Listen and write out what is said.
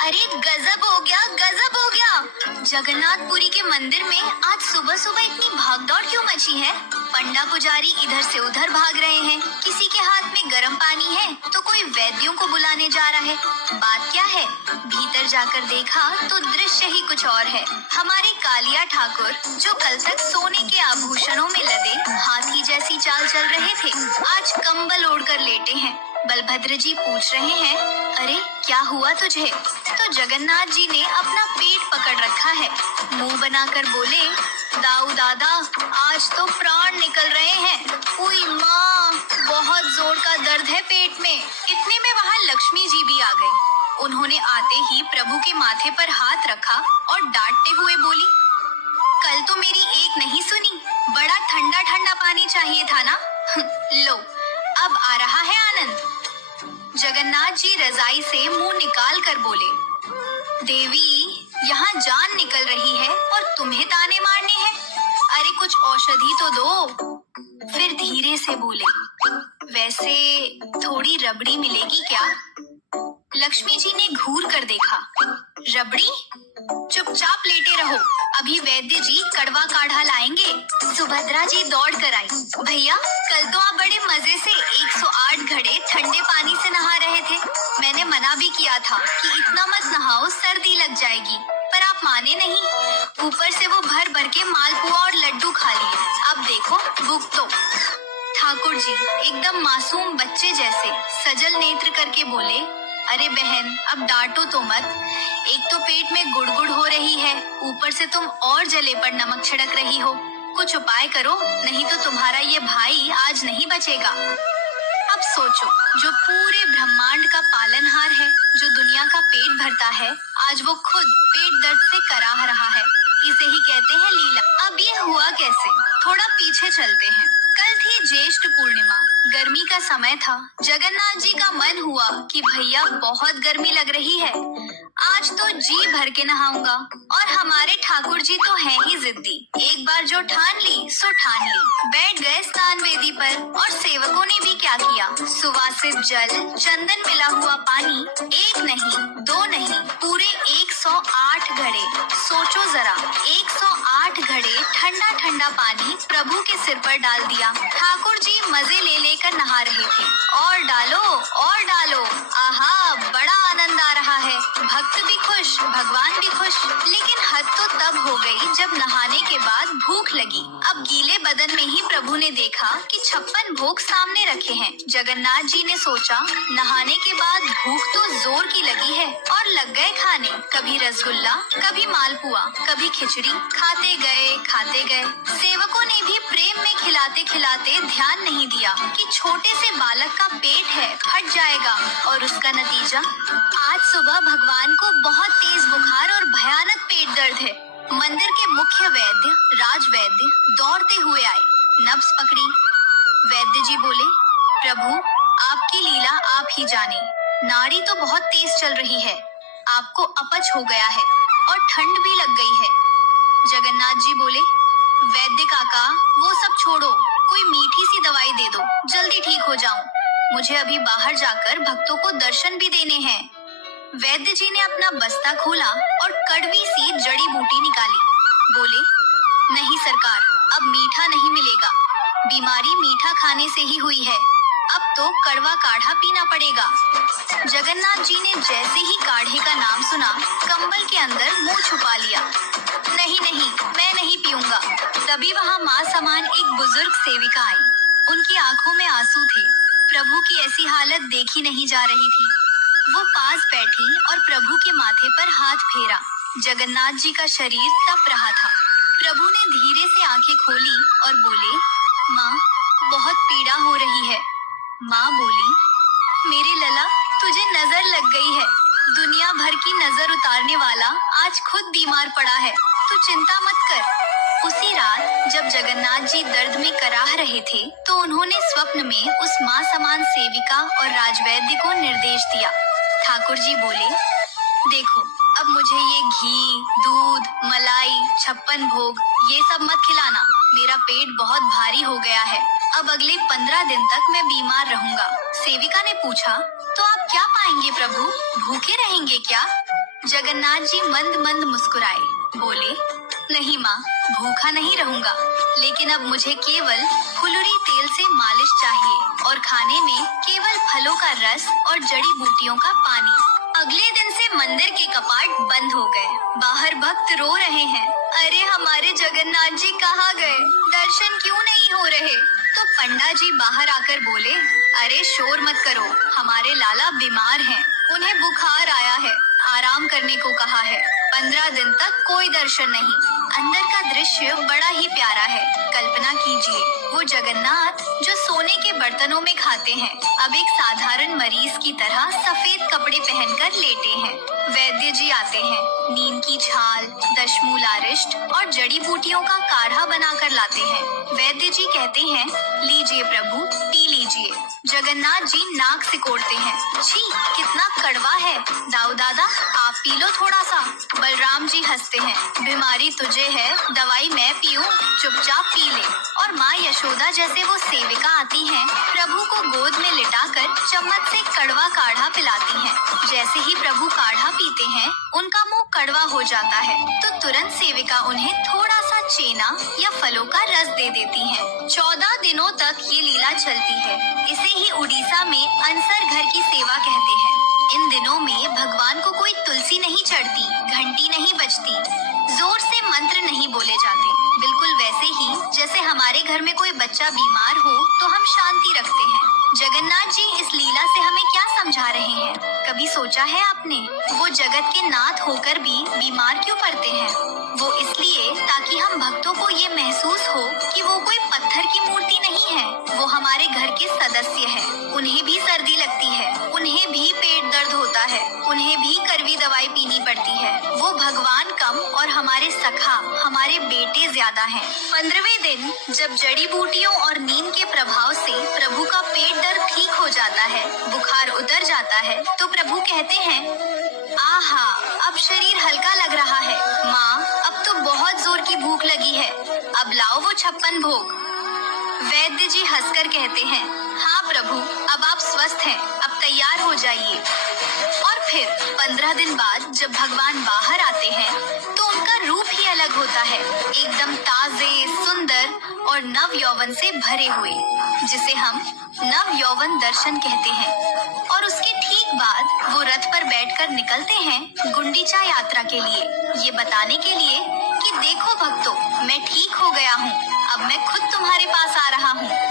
अरे गजब हो गया, गजब हो गया। जगन्नाथपुरी के मंदिर में आज सुबह सुबह इतनी भागदौड़ क्यों मची है? पंडा पुजारी इधर से उधर भाग रहे हैं, किसी के हाथ में गर्म पानी है तो कोई वैद्यों को बुलाने जा रहा है। बात क्या है? भीतर जाकर देखा तो दृश्य ही कुछ और है। हमारे कालिया ठाकुर जो कल तक सोने के आभूषणों में लदे हाथी जैसी चाल चल रहे थे, आज कंबल ओढ़कर लेटे हैं। बलभद्र जी पूछ रहे हैं, अरे क्या हुआ तुझे? तो जगन्नाथ जी ने अपना पेट पकड़ रखा है, मुंह बनाकर बोले, दाऊ दादा आज तो प्राण निकल रहे हैं। उई माँ, बहुत जोर का दर्द है पेट में। इतने में वहाँ लक्ष्मी जी भी आ गई। उन्होंने आते ही प्रभु के माथे पर हाथ रखा और डांटते हुए बोली, कल तो मेरी एक नहीं सुनी, बड़ा ठंडा ठंडा पानी चाहिए था ना। लो अब आ रहा है आनंद। जगन्नाथ जी रजाई से मुंह निकाल कर बोले, देवी यहाँ जान निकल रही है और तुम्हें ताने मारने हैं। अरे कुछ औषधि तो दो। फिर धीरे से बोले, वैसे थोड़ी रबड़ी मिलेगी क्या? लक्ष्मी जी ने घूर कर देखा, रबड़ी? चुपचाप लेटे रहो, अभी वैद्य जी कड़वा काढ़ा लाएंगे। सुभद्रा जी दौड़ कर आई, भैया कल तो आप बड़े मजे से 108 घड़े ठंडे पानी से नहा रहे थे। मैंने मना भी किया था कि इतना मत नहाओ, सर्दी लग जाएगी, पर आप माने नहीं। ऊपर से वो भर भर के मालपुआ और लड्डू खा लिए। अब देखो भुगतो। ठाकुर जी एकदम मासूम बच्चे जैसे सजल नेत्र करके बोले, अरे बहन अब डांटो तो मत। एक तो पेट में गुड़गुड़ हो रही है, ऊपर से तुम और जले पर नमक छिड़क रही हो। कुछ उपाय करो, नहीं तो तुम्हारा ये भाई आज नहीं बचेगा। अब सोचो, जो पूरे ब्रह्मांड का पालनहार है, जो दुनिया का पेट भरता है, आज वो खुद पेट दर्द से कराह रहा है। इसे ही कहते हैं लीला। अब ये हुआ कैसे? थोड़ा पीछे चलते हैं। कल थी ज्येष्ठ पूर्णिमा, गर्मी का समय था। जगन्नाथ जी का मन हुआ कि भैया बहुत गर्मी लग रही है, आज तो जी भर के नहाऊंगा। और हमारे ठाकुर जी तो हैं ही जिद्दी, एक बार जो ठान ली सो ठान ली। बैठ गए स्नान वेदी पर और सेवकों ने भी क्या किया, सुवासित जल, चंदन मिला हुआ पानी, एक नहीं दो नहीं, पूरे 108 घड़े। सोचो जरा, 108 घड़े ठंडा ठंडा पानी प्रभु के सिर पर डाल दिया। ठाकुर जी मजे ले लेकर नहा रहे थे। और डालो और डालो, आहा बड़ा आनंद आ रहा है। भक्त भी खुश, भगवान भी खुश। लेकिन हद तो तब हो गई जब नहाने के बाद भूख लगी। अब गीले बदन में ही प्रभु ने देखा कि 56 भोग सामने रखे हैं। जगन्नाथ जी ने सोचा, नहाने के बाद भूख तो जोर की लगी है, और लग गए खाने। कभी रसगुल्ला, कभी मालपुआ, कभी खिचड़ी, खाते गए। सेवकों ने भी प्रेम में खिलाते खिलाते ध्यान नहीं दिया कि छोटे से बालक का पेट है, फट जाएगा। और उसका नतीजा, आज सुबह भगवान को बहुत तेज बुखार और भयानक पेट दर्द है। मंदिर के मुख्य वैद्य राज वैद्य दौड़ते हुए आए, नब्ज पकड़ी। वैद्य जी बोले, प्रभु आपकी लीला आप ही जाने, नाड़ी तो बहुत तेज चल रही है, आपको अपच हो गया है और ठंड भी लग गई है। जगन्नाथ जी बोले, वैद्य काका वो सब छोड़ो, कोई मीठी सी दवाई दे दो, जल्दी ठीक हो जाऊं। मुझे अभी बाहर जाकर भक्तों को दर्शन भी देने हैं। वैद्य जी ने अपना बस्ता खोला और कड़वी सी जड़ी बूटी निकाली। बोले, नहीं सरकार, अब मीठा नहीं मिलेगा, बीमारी मीठा खाने से ही हुई है, अब तो कड़वा काढ़ा पीना पड़ेगा। जगन्नाथ जी ने जैसे ही काढ़े का नाम सुना, कंबल के अंदर मुंह छुपा लिया। नहीं, मैं नहीं पीऊंगा। तभी वहाँ माँ समान एक बुजुर्ग सेविका आई। उनकी आंखों में आंसू थे। प्रभु की ऐसी हालत देखी नहीं जा रही थी। वो पास बैठी और प्रभु के माथे पर हाथ फेरा। जगन्नाथ जी का शरीर तप रहा था। प्रभु ने धीरे से आंखें खोली और बोले, माँ बहुत पीड़ा हो रही है। माँ बोली, मेरे लला तुझे नजर लग गई है, दुनिया भर की नजर उतारने वाला आज खुद बीमार पड़ा है, तू चिंता मत कर। उसी रात जब जगन्नाथ जी दर्द में कराह रहे थे, तो उन्होंने स्वप्न में उस माँ समान सेविका और राजवैद्य को निर्देश दिया। ठाकुर जी बोले, देखो अब मुझे ये घी, दूध, मलाई, 56 भोग ये सब मत खिलाना, मेरा पेट बहुत भारी हो गया है। अब अगले 15 दिन तक मैं बीमार रहूंगा। सेविका ने पूछा, तो आप क्या पाएंगे प्रभु, भूखे रहेंगे क्या? जगन्नाथ जी मंद मंद मुस्कुराए, बोले, नहीं माँ, भूखा नहीं रहूंगा, लेकिन अब मुझे केवल फुलुरी तेल से मालिश चाहिए और खाने में केवल फलों का रस और जड़ी बूटियों का पानी। अगले दिन से मंदिर के कपाट बंद हो गए। बाहर भक्त रो रहे हैं, अरे हमारे जगन्नाथ जी कहाँ गए? दर्शन क्यों नहीं हो रहे? तो पंडा जी बाहर आकर बोले, अरे शोर मत करो, हमारे लाला बीमार हैं, उन्हें बुखार आया है, आराम करने को कहा है, 15 दिन तक कोई दर्शन नहीं। अंदर का दृश्य बड़ा ही प्यारा है। कल्पना कीजिए, वो जगन्नाथ जो सोने के बर्तनों में खाते हैं, अब एक साधारण मरीज की तरह सफेद कपड़े पहनकर लेटे हैं। वैद्य जी आते हैं, नीम की छाल, दशमूलारिष्ट और जड़ी बूटियों का काढ़ा बनाकर लाते हैं। वैद्य जी कहते हैं, लीजिए प्रभु, पी लीजिए। जगन्नाथ जी नाक सिकोड़ते हैं, छी, कितना कड़वा है। दाऊ दादा, आप पी लो थोड़ा सा। बलराम जी हंसते हैं, बीमारी तुझे है, दवाई मैं पीऊं, चुपचाप पी ले। और माँ यशोदा जैसे वो सेविका आती हैं, प्रभु को गोद में लिटाकर चम्मच से कड़वा काढ़ा पिलाती हैं। जैसे ही प्रभु काढ़ा पीते हैं, उनका मुंह कड़वा हो जाता है, तो तुरंत सेविका उन्हें थोड़ा सा चेना या फलों का रस दे देती है। 14 दिनों तक ये लीला चलती है। इसे ही उड़ीसा में अनसर घर की सेवा कहते हैं। इन दिनों में भगवान को कोई तुलसी नहीं चढ़ती, घंटी नहीं बजती, जोर से मंत्र नहीं बोले जाते। बिल्कुल वैसे ही जैसे हमारे घर में कोई बच्चा बीमार हो तो हम शांति रखते हैं। जगन्नाथ जी इस लीला से हमें क्या समझा रहे हैं? कभी सोचा है आपने, वो जगत के नाथ होकर भी बीमार क्यों पड़ते हैं? वो इसलिए ताकि हम भक्तों को ये महसूस हो कि वो कोई पत्थर की मूर्ति नहीं है, वो हमारे घर के सदस्य है। उन्हें भी सर्दी लगती है, उन्हें भी पेट दर्द होता है, उन्हें भी कड़वी दवाई पीनी पड़ती है। वो भगवान कम और हमारे सखा, हमारे बेटे ज्यादा हैं। 15वें दिन जब जड़ी बूटियों और नीम के प्रभाव से प्रभु का पेट दर्द ठीक हो जाता है, बुखार उतर जाता है, तो प्रभु कहते हैं, आहा, अब शरीर हल्का लग रहा है। माँ, अब तो बहुत जोर की भूख लगी है, अब लाओ वो 56 भोग। वैद्य जी हंसकर कहते हैं, हाँ प्रभु, अब आप स्वस्थ हैं, अब तैयार हो जाइए। और फिर 15 दिन बाद जब भगवान बाहर आते हैं, तो उनका रूप ही अलग होता है, एकदम ताजे, सुंदर और नव यौवन से भरे हुए, जिसे हम नव यौवन दर्शन कहते हैं। और उसके ठीक बाद वो रथ पर बैठकर निकलते हैं गुंडीचा यात्रा के लिए, ये बताने के लिए कि देखो भक्तों, मैं ठीक हो गया हूँ, अब मैं खुद तुम्हारे पास आ रहा हूँ।